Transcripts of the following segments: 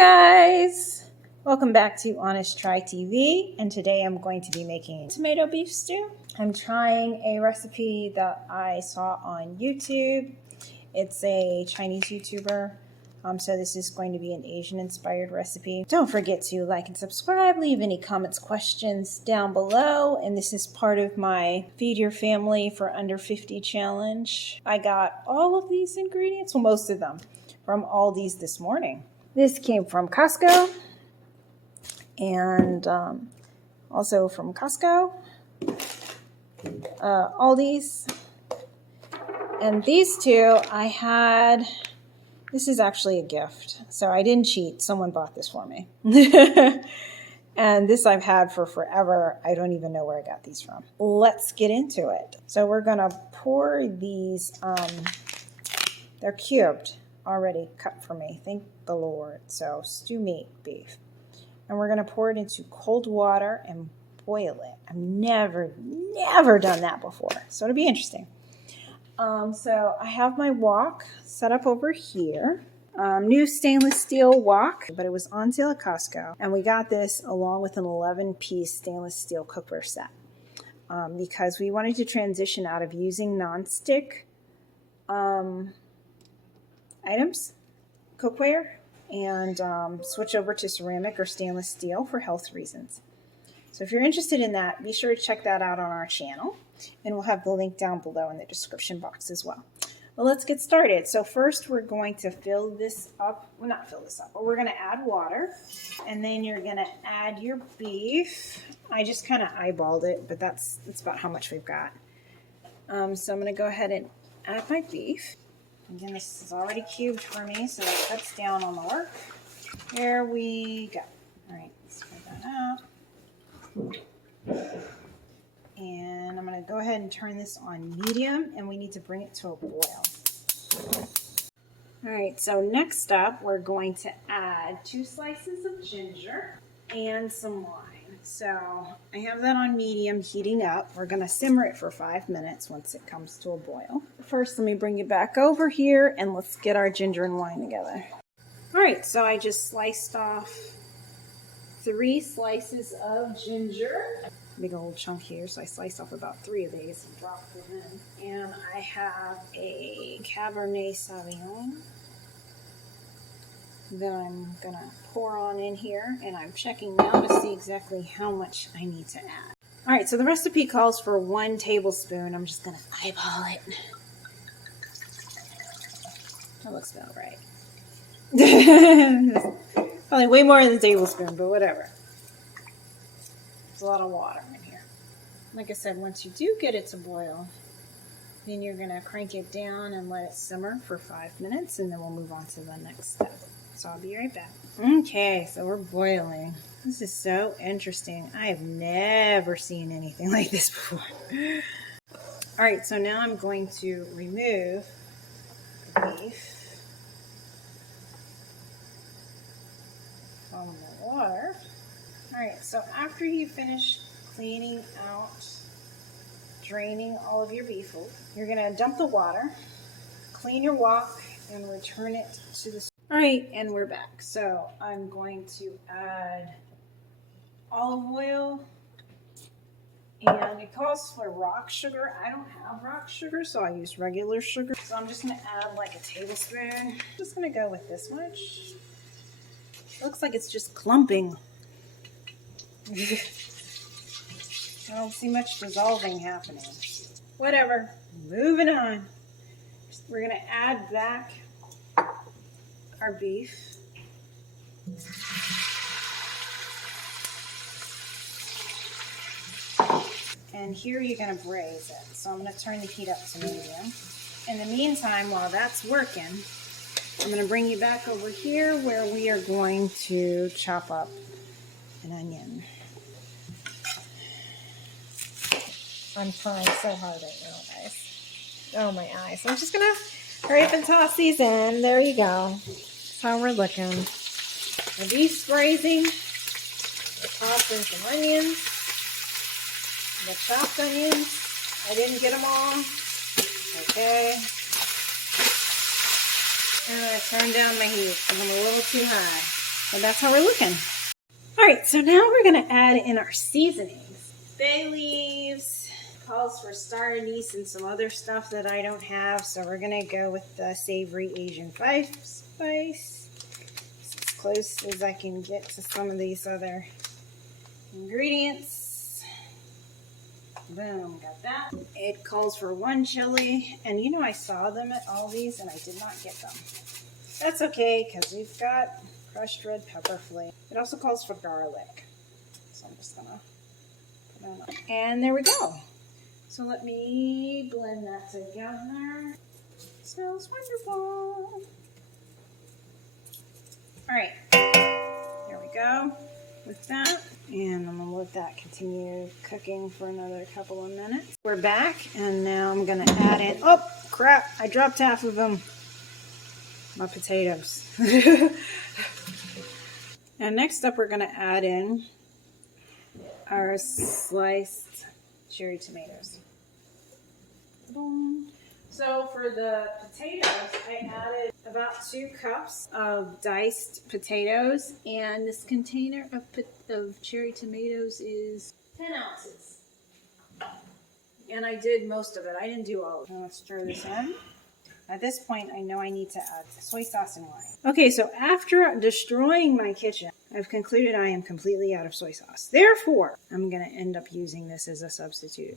guys, welcome back to Honest Try TV, and today I'm going to be making tomato beef stew. I'm trying a recipe that I saw on YouTube. It's a Chinese YouTuber, so this is going to be an Asian inspired recipe. Don't forget to like and subscribe, leave any comments, questions down below, and this is part of my Feed Your Family for Under 50 challenge. I got all of these ingredients, well most of them, from Aldi's this morning. This came from Costco and also from Costco, Aldi's. And these two I had, this is actually a gift. So I didn't cheat, someone bought this for me. And this I've had for forever. I don't even know where I got these from. Let's get into it. So we're gonna pour these, they're cubed. Already cut for me, thank the Lord. So stew meat beef, and we're going to pour it into cold water and boil it. I've never done that before, so it'll be interesting. So I have my wok set up over here, new stainless steel wok, but it was on sale at Costco, and we got this along with an 11-piece stainless steel cookware set because we wanted to transition out of using nonstick items, cookware, and switch over to ceramic or stainless steel for health reasons. So if you're interested in that, be sure to check that out on our channel, and we'll have the link down below in the description box as well. Well, let's get started. So first we're going to fill this up, well not fill this up, but we're going to add water, and then you're going to add your beef. I just kind of eyeballed it, but that's about how much we've got. So I'm going to go ahead and add my beef. Again, this is already cubed for me, so it cuts down on the work. There we go. All right, let's spread that out. And I'm going to go ahead and turn this on medium, and we need to bring it to a boil. All right, so next up, we're going to add 2 slices of ginger and some lime. So I have that on medium heating up. We're going to simmer it for 5 minutes once it comes to a boil. First, let me bring you back over here and let's get our ginger and lime together. All right, so I just sliced off 3 slices of ginger. Big old chunk here, so I sliced off about 3 of these and dropped them in. And I have a Cabernet Sauvignon that I'm gonna pour on in here, and I'm checking now to see exactly how much I need to add. All right, so the recipe calls for 1 tablespoon. I'm just gonna eyeball it. That looks about right. Probably way more than a tablespoon, but whatever. There's a lot of water in here. Like I said, once you do get it to boil, then you're gonna crank it down and let it simmer for 5 minutes, and then we'll move on to the next step. So I'll be right back. Okay, so we're boiling. This is so interesting. I have never seen anything like this before. All right, so now I'm going to remove the beef from the water. All right, so after you finish cleaning out, draining all of your beef, you're gonna dump the water, clean your wok, and return it to the. All right, and we're back. So I'm going to add olive oil, and it calls for rock sugar. I don't have rock sugar, so I use regular sugar. So I'm just gonna add like a tablespoon. I'm just gonna go with this much. Looks like it's just clumping. I don't see much dissolving happening. Whatever, moving on. We're gonna add back our beef. And here you're gonna braise it. So I'm gonna turn the heat up to medium. In the meantime, while that's working, I'm gonna bring you back over here where we are going to chop up an onion. I'm trying so hard right now, guys. Oh my eyes. I'm just gonna hurry up and toss these in. There you go. That's how we're looking. The beef's braising. We're tossing some onions. The chopped onions. I didn't get them all. Okay. And I turned down my heat because I'm a little too high. And that's how we're looking. All right, so now we're gonna add in our seasonings. Bay leaves, calls for star anise and some other stuff that I don't have. So we're gonna go with the savory Asian spice. It's as close as I can get to some of these other ingredients. Boom, got that. It calls for 1 chili. And you know, I saw them at Aldi's and I did not get them. That's okay, because we've got crushed red pepper flakes. It also calls for garlic. So I'm just gonna put that on. And there we go. So let me blend that together. It smells wonderful. All right, there we go with that. And I'm gonna let that continue cooking for another couple of minutes. We're back, and now I'm gonna add in, oh crap, I dropped half of them. My potatoes. And next up, we're going to add in our sliced cherry tomatoes. So for the potatoes, I added about 2 cups of diced potatoes, and this container of cherry tomatoes is 10 ounces. And I did most of it. I didn't do all of it. I'm going to stir this in. At this point, I know I need to add soy sauce and wine. Okay, so after destroying my kitchen, I've concluded I am completely out of soy sauce. Therefore, I'm going to end up using this as a substitute.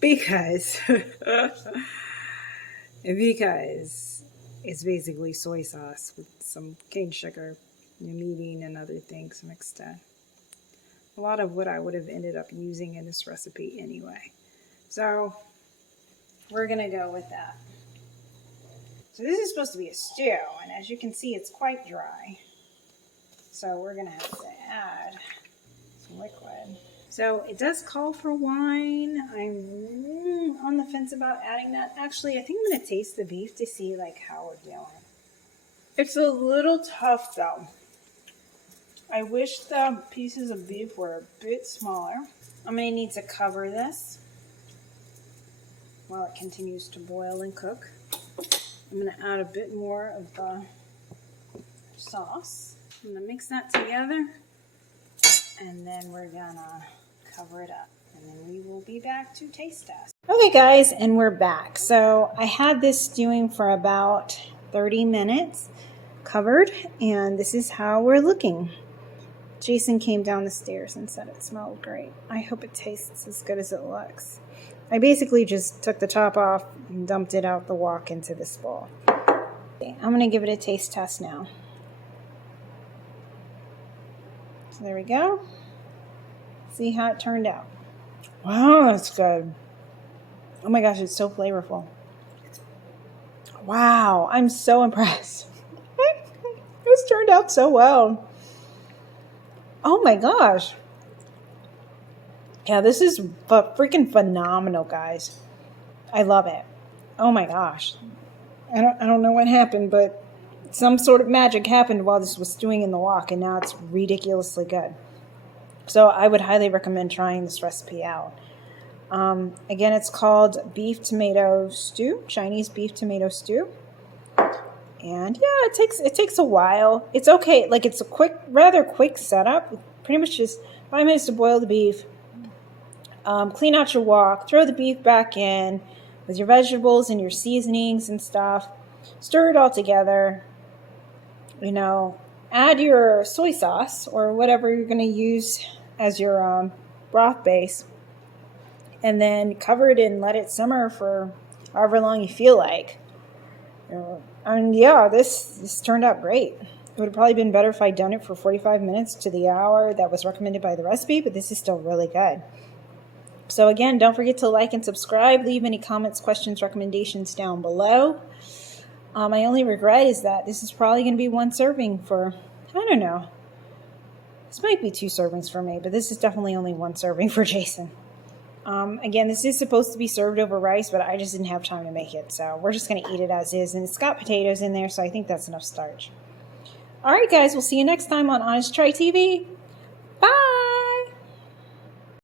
because it's basically soy sauce with some cane sugar, meat, and other things mixed in. A lot of what I would have ended up using in this recipe anyway. So we're going to go with that. So this is supposed to be a stew, and as you can see, it's quite dry. So we're going to have to add some liquid. So it does call for wine. I'm on the fence about adding that. Actually, I think I'm going to taste the beef to see like how we're doing. It's a little tough though. I wish the pieces of beef were a bit smaller. I'm going to need to cover this while it continues to boil and cook. I'm going to add a bit more of the sauce. I'm going to mix that together, and then we're going to cover it up, and then we will be back to taste test. Okay guys, and we're back. So I had this stewing for about 30 minutes covered, and this is how we're looking. Jason came down the stairs and said it smelled great. I hope it tastes as good as it looks. I basically just took the top off and dumped it out the wok into this bowl. I'm going to give it a taste test now. So there we go. See how it turned out. Wow, that's good. Oh my gosh, it's so flavorful. Wow, I'm so impressed. This turned out so well. Oh my gosh. Yeah, this is freaking phenomenal, guys. I love it. Oh my gosh. I don't know what happened, but some sort of magic happened while this was stewing in the wok, and now it's ridiculously good. So I would highly recommend trying this recipe out. Again, it's called beef tomato stew, Chinese beef tomato stew. And yeah, it takes a while. It's okay. Like, it's a rather quick setup. Pretty much just 5 minutes to boil the beef. Clean out your wok, throw the beef back in with your vegetables and your seasonings and stuff. Stir it all together. You know, add your soy sauce or whatever you're going to use as your broth base. And then cover it and let it simmer for however long you feel like. And yeah, this turned out great. It would have probably been better if I'd done it for 45 minutes to the hour that was recommended by the recipe, but this is still really good. So again, don't forget to like and subscribe. Leave any comments, questions, recommendations down below. My only regret is that this is probably going to be 1 serving for, I don't know. This might be 2 servings for me, but this is definitely only 1 serving for Jason. Again, this is supposed to be served over rice, but I just didn't have time to make it. So we're just going to eat it as is. And it's got potatoes in there, so I think that's enough starch. All right, guys, we'll see you next time on Honest Try TV. Bye!